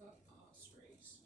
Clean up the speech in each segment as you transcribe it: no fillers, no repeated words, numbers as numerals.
race.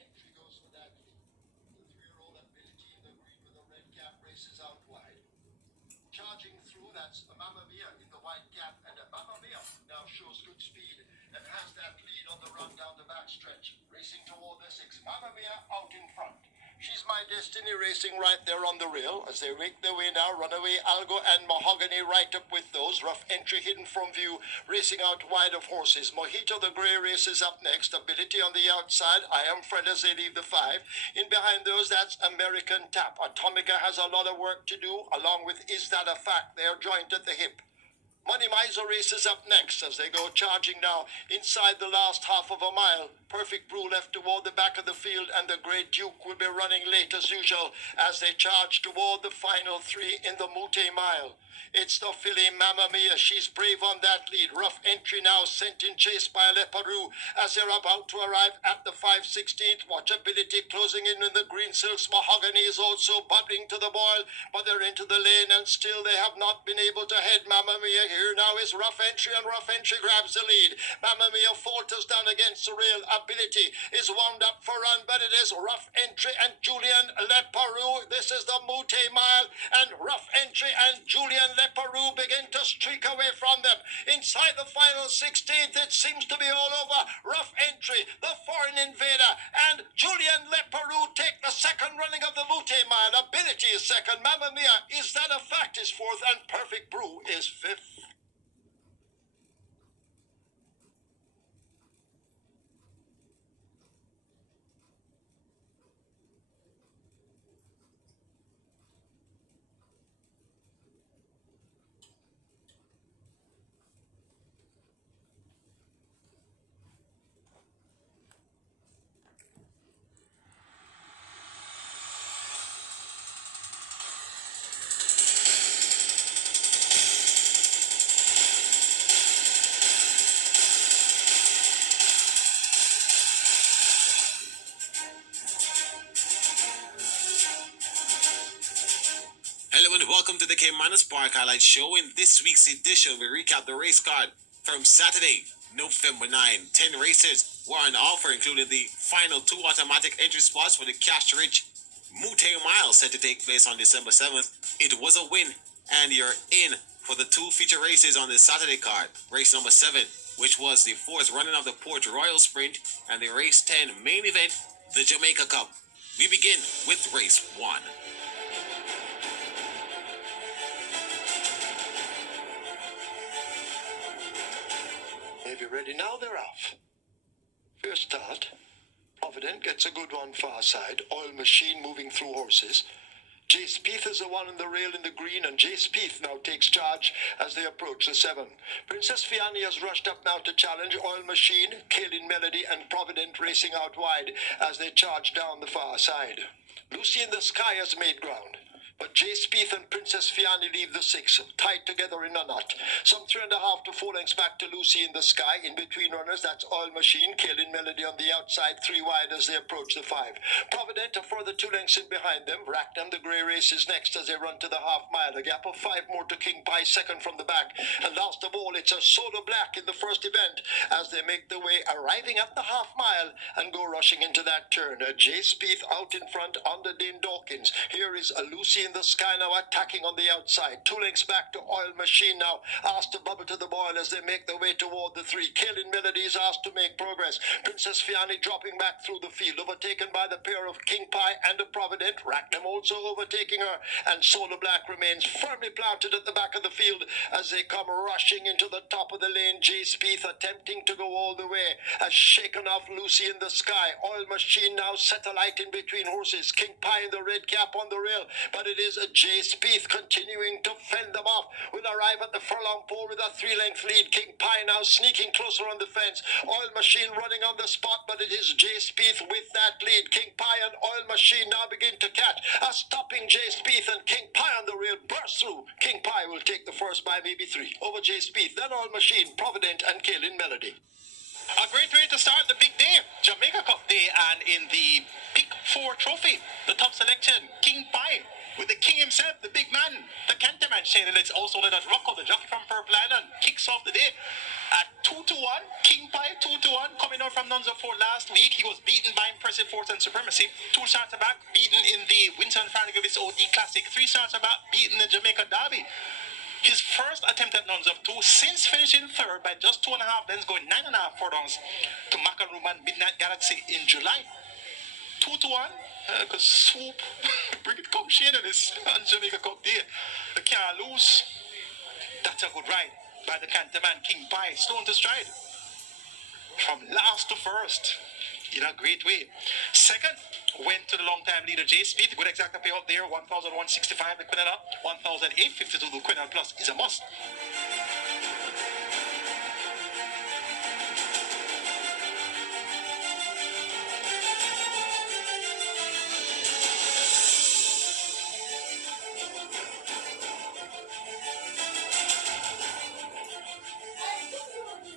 Entry goes for that lead. The three-year-old ability in the green with the red cap races out wide. Charging through, that's Mamma Mia in the white cap, and Mamma Mia now shows good speed and has that lead on the run down the backstretch. Racing toward the six. Mamma Mia out in front. She's My Destiny racing right there on the rail as they make their way now. Runaway Algo and Mahogany right up with those. Rough Entry hidden from view, racing out wide of horses. Mojito the Grey races up next. Ability on the outside. I Am Fred as they leave the five. In behind those, that's American Tap. Atomica has a lot of work to do, along with Is That a Fact? They're joint at the hip. Money Miser races up next as they go charging now inside the last half of a mile. Perfect Brew left toward the back of the field, and the Great Duke will be running late as usual as they charge toward the final three in the Mute Mile. It's the filly Mamma Mia. She's brave on that lead. Rough Entry now sent in chase by Leparoux as they're about to arrive at the 5/16th. Watchability closing in the green silks. Mahogany is also bubbling to the boil, but they're into the lane and still they have not been able to head Mamma Mia. Here now is Rough Entry, and Rough Entry grabs the lead. Mamma Mia falters down against the rail. Ability is wound up for run, but it is Rough Entry and Julian Leparoux. This is the Mute Mile, and Rough Entry and Julian Leparoux begin to streak away from them. Inside the final 16th, it seems to be all over. Rough Entry, the foreign invader, and Julian Leparoux take the second running of the Mute Mile. Ability is second. Mamma Mia, Is That a Fact? Is fourth, and Perfect Brew is fifth. Hello and welcome to the Caymanas Park Highlight Show. In this week's edition, we recap the race card from Saturday, November 9. 10 races were on offer, including the final two automatic entry spots for the cash-rich Mute Mile set to take place on December 7th. It was a win, and you're in for the two feature races on the Saturday card. Race number 7, which was the fourth running of the Port Royal Sprint, and the race 10 main event, the Jamaica Cup. We begin with race 1. If you're ready now, they're off. First start. Provident gets a good one far side. Oil Machine moving through horses. Jay Spieth is the one in the rail in the green, and Jay Spieth now takes charge as they approach the 7. Princess Fiani has rushed up now to challenge. Oil Machine, Kaylin Melody, and Provident racing out wide as they charge down the far side. Lucy in the Sky has made ground, but Jay Spieth and Princess Fiani leave the 6, tied together in a knot. Some 3.5 to 4 lengths back to Lucy in the Sky. In between runners, that's Oil Machine, Kaylin Melody on the outside, 3 wide as they approach the 5. Provident a further 2 lengths in behind them. Racknam, the Grey race, is next as they run to the half mile. A gap of 5 more to King Pie, second from the back. And last of all, it's a Soda Black in the first event as they make their way, arriving at the half mile and go rushing into that turn. Jay Spieth out in front under Dane Dawkins. Here is a Lucy in in the Sky now attacking on the outside. 2 lengths back to Oil Machine now, asked to bubble to the boil as they make their way toward the 3. Kaylin Melody is asked to make progress. Princess Fiani dropping back through the field, overtaken by the pair of King Pie and a Provident. Racknam also overtaking her, and Solar Black remains firmly planted at the back of the field as they come rushing into the top of the lane. Jay Spieth attempting to go all the way, has shaken off Lucy in the Sky. Oil Machine now set alight in between horses. King Pie in the red cap on the rail, but it is a Jay Spieth continuing to fend them off. Will arrive at the furlong pole with a 3-length lead. King Pie now sneaking closer on the fence. Oil Machine running on the spot, but it is Jay Spieth with that lead. King Pie and Oil Machine now begin to catch. A stopping Jay Spieth, and King Pie on the rail bursts through. King Pie will take the first by maybe 3 over Jay Spieth, then Oil Machine, Provident, and Kaylin Melody. A great way to start the big day, Jamaica Cup Day, and in the Pick 4 trophy, the top selection, King Pie, with the king himself, the big man, the Canterman, Shane Litz, also known as Rocco, the jockey from Purple Island, kicks off the day at 2-1. King Pie 2-1, coming out from Nunza 4 last week. He was beaten by Impressive Force and Supremacy. 2 starts back, beaten in the Winston Farnigovis OD Classic. 3 starts back, beaten the Jamaica Derby. His first attempt at Nuns of 2, since finishing third by just 2.5 lengths, going 9.5 furlongs to Macaroon and Midnight Galaxy in July. 2-1, because swoop, bring it, come Shane in this on Jamaica Cup Day. They can't lose. That's a good ride by the Canterman King Pie, stone to stride. From last to first, in a great way. Second, went to the long-time leader Jay Spieth. Good exact payout there, 1,165 the Quinella, 1,852 the Quinella Plus is a must.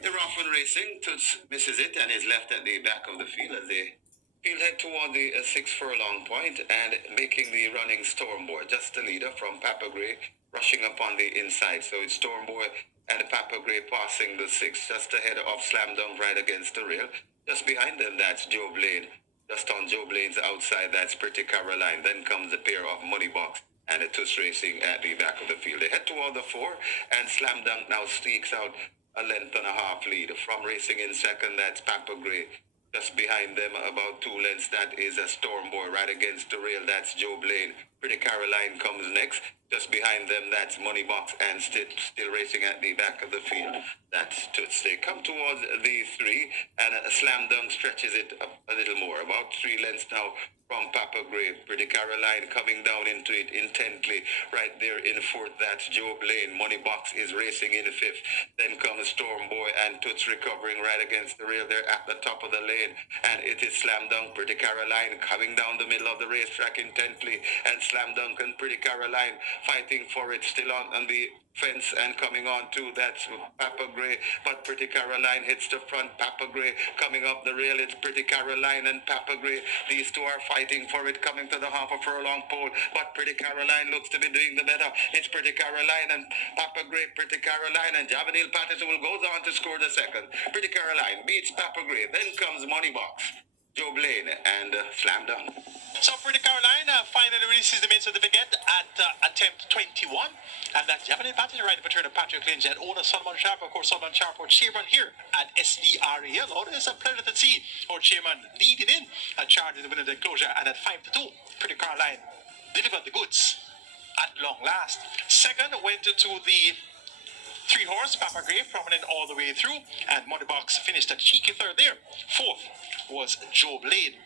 The Rockwood Racing, Toots misses it and is left at the back of the field as they field head toward the 6 furlong point and making the running Storm Boy, just the leader from Papa Gray, rushing up on the inside. So it's Storm Boy and Papa Gray passing the 6, just ahead of Slam Dunk right against the rail. Just behind them, that's Joe Blaine. Just on Joe Blaine's outside, that's Pretty Caroline. Then comes a pair of Money Box and a Toots Racing at the back of the field. They head toward the 4, and Slam Dunk now sneaks out a length and a half lead. From racing in second, that's Papa Gray. Just behind them, about 2 lengths, that is a Storm Boy. Right against the rail, that's Joe Blaine. Pretty Caroline comes next. Just behind them, that's Money Box and still racing at the back of the field. That's Toots. They come towards the 3, and a Slam Dunk stretches it up a little more. About 3 lengths now from Papa Gray. Pretty Caroline coming down into it intently. Right there in 4th, that's Joe Blaine. Money Box is racing in 5th. Then comes Storm Boy and Toots recovering right against the rail there at the top of the lane. And it is Slam Dunk, Pretty Caroline coming down the middle of the racetrack intently. And Slam Dunk and Pretty Caroline fighting for it, still on the fence and coming on too. That's Papa Gray, but Pretty Caroline hits the front. Papa Gray coming up the rail. It's Pretty Caroline and Papa Gray. These two are fighting for it, coming to the half a furlong pole, but Pretty Caroline looks to be doing the better. It's Pretty Caroline and Papa Gray. Pretty Caroline and Javanil Patterson will go on to score the second. Pretty Caroline beats Papa Gray. Then comes Money Box, Joe Blaine, and Slam Dunk. So Pretty Caroline finally releases the main certificate at attempt 21, and that's Japanese Patrick right return of Patrick Lynch and owner Solomon Sharp, of course, Solomon Sharp, our chairman here at SDRAL. Oh, it's a pleasure to see our chairman leading in a charge in the winner closure, and at 5-2, Pretty Caroline delivered the goods at long last. Second went to the 3-horse, Papa Gray, prominent all the way through, and Money Box finished a cheeky third there. 4th was Joe Blaine.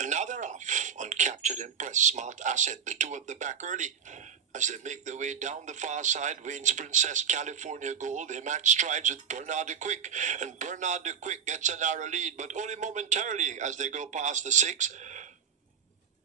And now they're off on Captured Impress, Smart Asset, the 2 at the back early. As they make their way down the far side, Wayne's Princess, California Gold, they match strides with Bernard de Quick, and Bernard de Quick gets a narrow lead, but only momentarily as they go past the 6.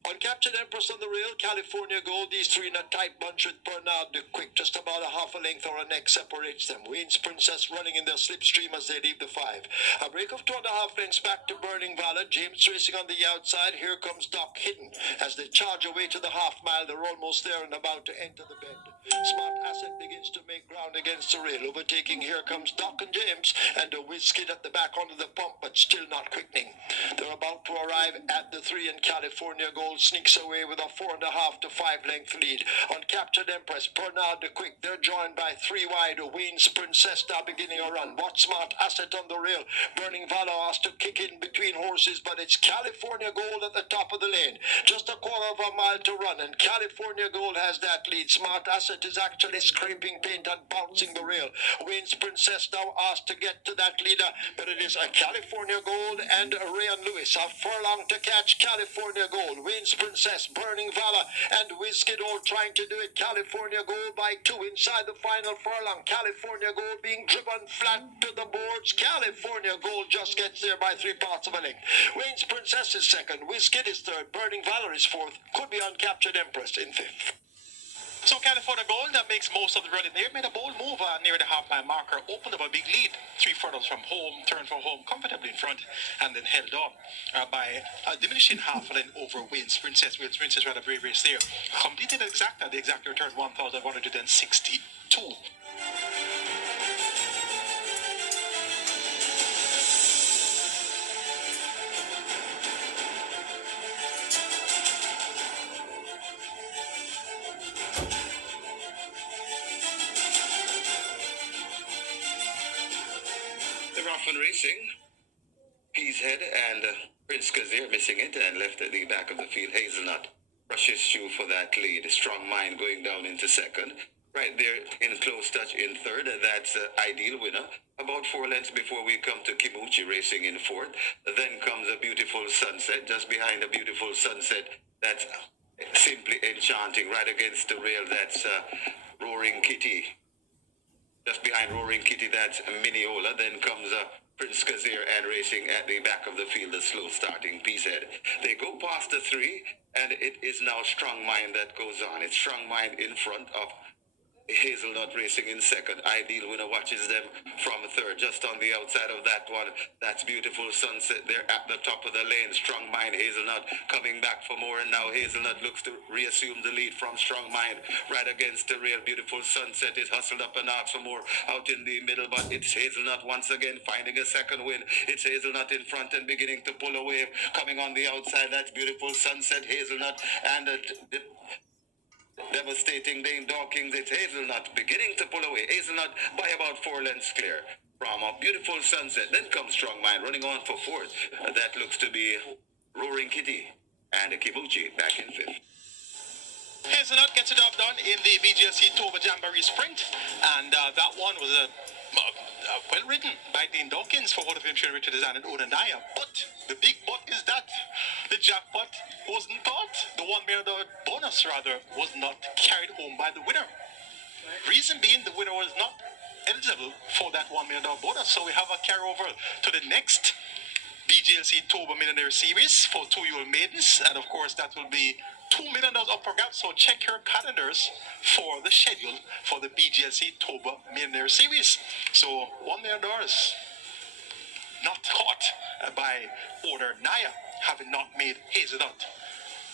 On Captain Empress on the rail, California Gold, these three in a tight bunch with Bernard the Quick. Just about a half a length or a neck separates them. Wayne's Princess running in their slipstream as they leave the 5. A break of 2.5 lengths back to Burning Valor. James racing on the outside. Here comes Doc Hidden. As they charge away to the half mile, they're almost there and about to enter the bend. Smart Asset begins to make ground against the rail. Overtaking, here comes Doc and James, and a whiz skid at the back onto the pump, but still not quickening. They're about to arrive at the 3, and California Gold sneaks away with a 4.5 to 5 length lead. On Captured Empress, Bernard the Quick, they're joined by 3 wide. Wayne's Princess now beginning a run. Watch Smart Asset on the rail. Burning Valor has to kick in between horses, but it's California Gold at the top of the lane. Just a quarter of a mile to run, and California Gold has that lead. Smart Asset is actually scraping paint and bouncing the rail. Wayne's Princess now asked to get to that leader, but it is a California Gold and Rayan Lewis. A furlong to catch California Gold. Wayne's Princess, Burning Valor, and Whiskey all trying to do it. California Gold by 2 inside the final furlong. California Gold being driven flat to the boards. California Gold just gets there by 3 parts of a length. Wayne's Princess is second. Whiskey is third. Burning Valor is fourth. Could be Uncaptured Empress in fifth. So California Gold, that makes most of the running there, made a bold move near the half-mile marker, opened up a big lead, 3 furlongs from home, turned for home comfortably in front, and then held on by a diminishing half a length over Wayne's Princess. Wayne's Princess had a brave race there. Completed exact, the exact return 1,162. They're off and racing. Peashead and Prince Kazir missing it and left at the back of the field. Hazelnut rushes through for that lead. Strong Mind going down into second. Right there in close touch in third. That's Ideal Winner. About 4 lengths before we come to Kimuchi racing in fourth. Then comes a Beautiful Sunset. Just behind a Beautiful Sunset, that's Simply Enchanting. Right against the rail, that's Roaring Kitty. Just behind Roaring Kitty, that's Mineola. Then comes Prince Kazir and racing at the back of the field, the slow starting Peashead. They go past the 3, and it is now Strong Mind that goes on. It's Strong Mind in front of Hazelnut racing in second. Ideal Winner watches them from third. Just on the outside of that one, that's Beautiful Sunset there at the top of the lane. Strong Mind, Hazelnut coming back for more, and now Hazelnut looks to reassume the lead from Strong Mind right against the rail. Beautiful Sunset is hustled up and out for more out in the middle, but it's Hazelnut once again finding a second win. It's Hazelnut in front and beginning to pull away. Coming on the outside, that's Beautiful Sunset, Hazelnut, and devastating Dane Dawkins. It's Hazelnut beginning to pull away. Hazelnut by about 4 lengths clear from a Beautiful Sunset. Then comes Strong Mind running on for fourth. That looks to be Roaring Kitty, and Kibuchi back in fifth. Hazelnut gets the job done in the BGSC Toba Jamboree Sprint, and that one was well written by Dean Dawkins for Hall of Fame Trainer Richard Design and Onanaya. But the big but is that the jackpot wasn't caught. The $1 million bonus, rather, was not carried home by the winner. Reason being, the winner was not eligible for that $1 million bonus. So we have a carryover to the next BGLC Toba Millionaire Series for 2-year-old maidens, and of course that will be $2 million up for grabs. So check your calendars for the schedule for the BGLC Toba Millionaire Series. So $1 million not caught by Order Naya, having not made Hazelnut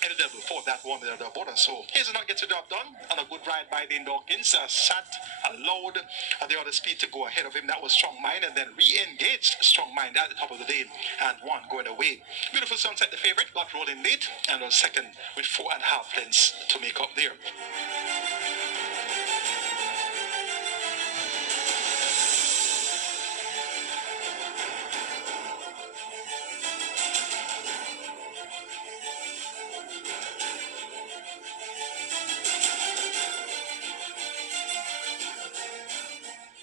eligible for that $1 million bonus. So Hazelnut gets the job done, and a good ride by Dean Dawkins. Allowed the other speed to go ahead of him. That was Strong Mind, and then re-engaged Strong Mind at the top of the lane, and one going away. Beautiful Sunset, the favorite, got rolling late and was second with 4.5 lengths to make up there.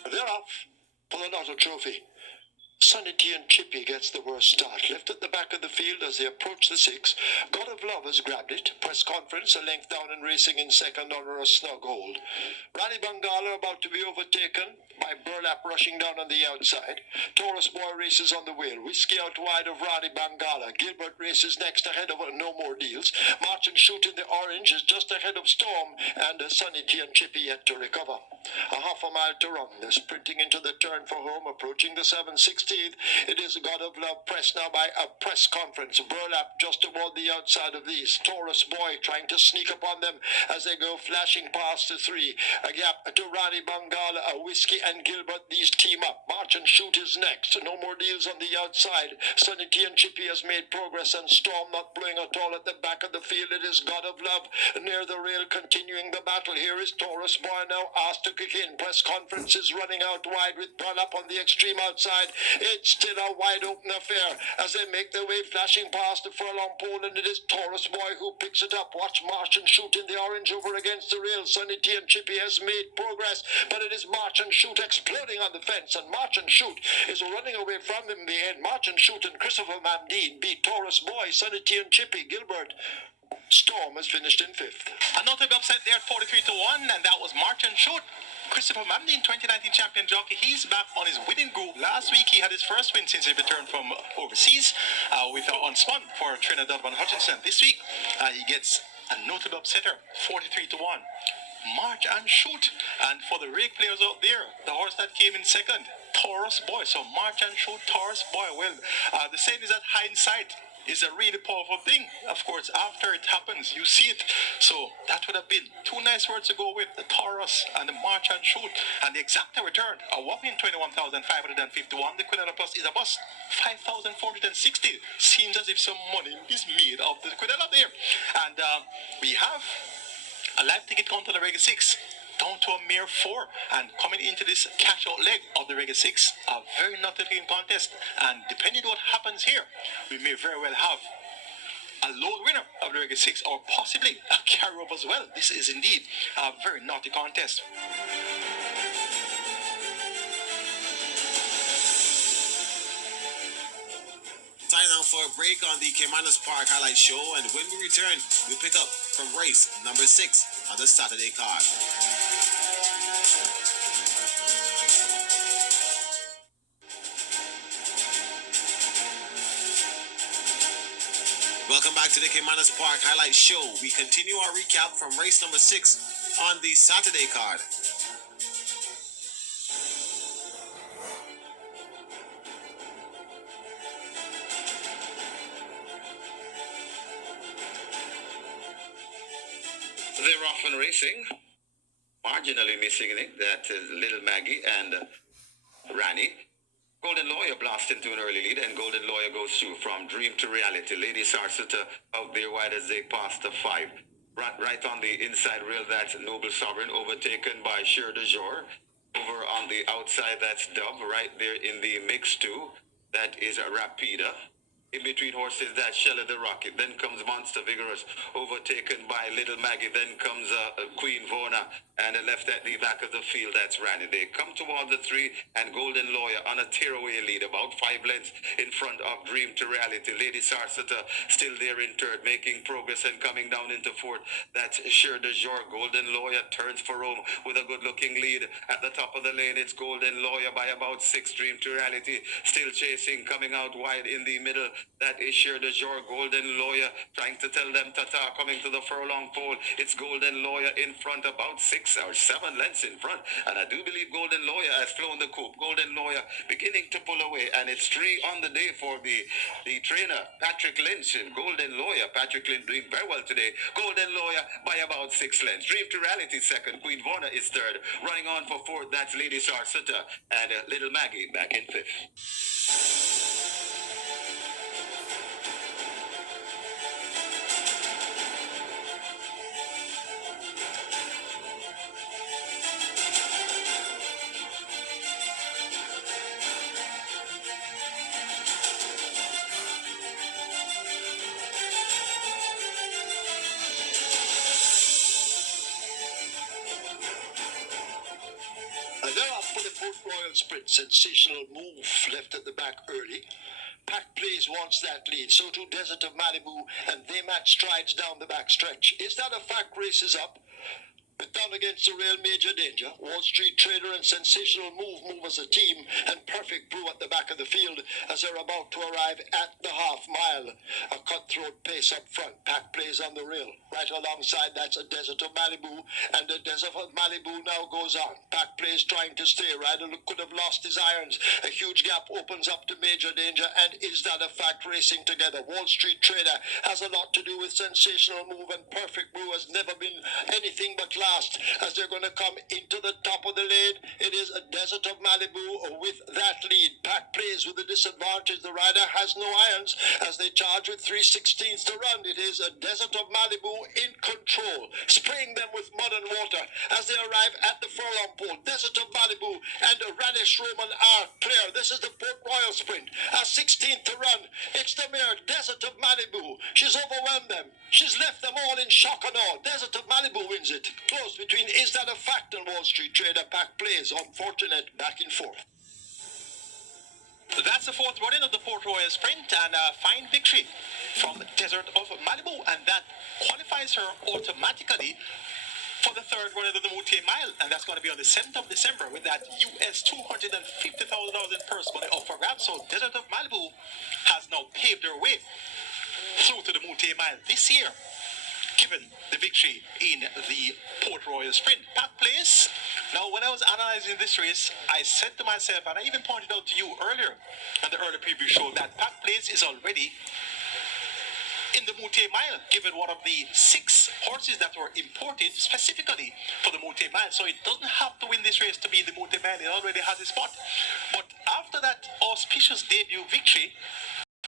They're off for the Lotto Trophy. Sonny T and Chippy gets the worst start. Left at the back of the field as they approach the 6. God of Love has grabbed it. Press Conference a length down and racing in second under a snug hold. Rani Bangala about to be overtaken by Burlap rushing down on the outside. Taurus Boy races on the wheel. Whiskey out wide of Rani Bangala. Gilbert races next ahead of No More Deals. March and Shoot in the orange is just ahead of Storm, and Sonny T and Chippy yet to recover. A half a mile to run. They're sprinting into the turn for home, approaching the 7/16th. It is God of Love pressed now by a Press Conference. Burlap just toward the outside of these. Taurus Boy trying to sneak upon them as they go flashing past the 3. A gap to Rani Bangala, a Whiskey and Gilbert. These team up. March and Shoot is next. No More Deals on the outside. Sonny T and Chippy has made progress, and Storm not blowing at all at the back of the field. It is God of Love near the rail, continuing the battle. Here is Taurus Boy now asked to kick in. Press Conference is running out wide with Burlap on the extreme outside. It's still a wide open affair as they make their way flashing past the furlong pole, and it is Taurus Boy who picks it up. Watch March and Shoot in the orange over against the rail. Sonny T and Chippy has made progress, but it is March and Shoot exploding on the fence, and March and Shoot is running away from him in the end. March and Shoot and Christopher Mamdeen beat Taurus Boy, Sonny T and Chippy. Gilbert Storm has finished in 5th. A notable upset there at 43-1, and that was March and Shoot. Christopher Mamdeen, 2019 champion jockey, he's back on his winning groove. Last week he had his first win since he returned from overseas with Unspun for Trinidad Van Hutchinson. This week he gets a notable upsetter, 43-1. March and Shoot. And for the rake players out there, the horse that came in second, Taurus Boy. So March and Shoot, Taurus Boy. Well, the saying is that hindsight is a really powerful thing. Of course, after it happens, you see it. So that would have been two nice words to go with, the Taurus and the March and Shoot. And the exact return, a whopping 21,551. The Quinella Plus is a bust, 5,460. Seems as if some money is made of the Quinella there. And we have a live ticket count on the Reggae 6 down to a mere 4, and coming into this cash out leg of the Reggae 6, a very notable contest, and depending on what happens here, we may very well have a lone winner of the Reggae 6 or possibly a carry-over as well. This is indeed a very naughty contest. Time now for a break on the Caymanas Park Highlight Show, and when we return, we'll pick up from race number 6 on the Saturday card. Welcome back to the Caymanas Park Highlight Show. We continue our recap from race number 6 on the Saturday card. They're off and racing. Marginally missing it. That is Little Maggie and Rani. Golden Lawyer blasts into an early lead, and Golden Lawyer goes through from dream to reality. Lady Sarsita out there wide as they pass the 5. Right on the inside rail, that's Noble Sovereign, overtaken by Cher de Jour. Over on the outside, that's Dove. Right there in the mix too, that is Rapida. In between horses, that's Shella the Rocket. Then comes Monster Vigorous, overtaken by Little Maggie. Then comes Queen Vona, and left at the back of the field, that's Randy. They come toward the 3, and Golden Lawyer on a tearaway lead, about 5 lengths in front of Dream to Reality. Lady Sarsita still there in third, making progress and coming down into 4th. That's Cher de Jour. Golden Lawyer turns for home with a good-looking lead. At the top of the lane, it's Golden Lawyer by about 6. Dream to Reality still chasing, coming out wide in the middle. That is Cher de Jour. Golden Lawyer trying to tell them ta-ta, coming to the furlong pole. It's Golden Lawyer in front, about 6 or 7 lengths in front. And I do believe Golden Lawyer has flown the coop. Golden Lawyer beginning to pull away. And it's 3 on the day for the trainer, Patrick Lynch. And Golden Lawyer, Patrick Lynch doing very well today. Golden Lawyer by about 6 lengths. Dream to Reality second. Queen Vona is third. Running on for 4th, that's Lady Sarsita. And Little Maggie back in 5th. They're off for the Port Royal Sprint. Sensational move Oof, left at the back early. Pack Plays wants that lead, so too Desert of Malibu, and they match strides down the back stretch. Is that a fact? Races up. But down against the real Major Danger, Wall Street Trader and Sensational move as a team, and Perfect Brew at the back of the field as they're about to arrive at the half mile. A cutthroat pace up front. Pack Plays on the rail. Right alongside that's a Desert of Malibu, and the Desert of Malibu now goes on. Pack Plays trying to stay. Ryder could have lost his irons. A huge gap opens up to Major Danger, and Is That a Fact racing together. Wall Street Trader has a lot to do with Sensational Move, and Perfect Brew has never been anything but last as they're going to come into the top of the lane. It is a Desert of Malibu with that lead. Pack Plays with the disadvantage. The rider has no irons as they charge with 3/16 to run. It is a Desert of Malibu in control, spraying them with mud and water as they arrive at the furlong pole. Desert of Malibu and Radish Roman are clear. This is the Port Royal sprint. 16th to run. It's the mare Desert of Malibu. She's overwhelmed them. She's left them all in shock and awe. Desert of Malibu wins it. Close between Is That a Fact and Wall Street Trader. Pack Plays. Unfortunate back and forth. That's the fourth running of the Port Royal Sprint, and a fine victory from Desert of Malibu, and that qualifies her automatically for the third run of the Moutier Mile, and that's going to be on the 7th of December with that US $250,000 in purse money up for grabs. So Desert of Malibu has now paved her way through to the Moutier Mile this year, given the victory in the Port Royal Sprint. Pack Place. Now, when I was analyzing this race, I said to myself, and I even pointed out to you earlier on the early preview show, that Pack Place is already in the Moutier Mile, given one of the 6 horses that were imported specifically for the Moutier Mile. So it doesn't have to win this race to be in the Moutier Mile. It already has a spot. But after that auspicious debut victory,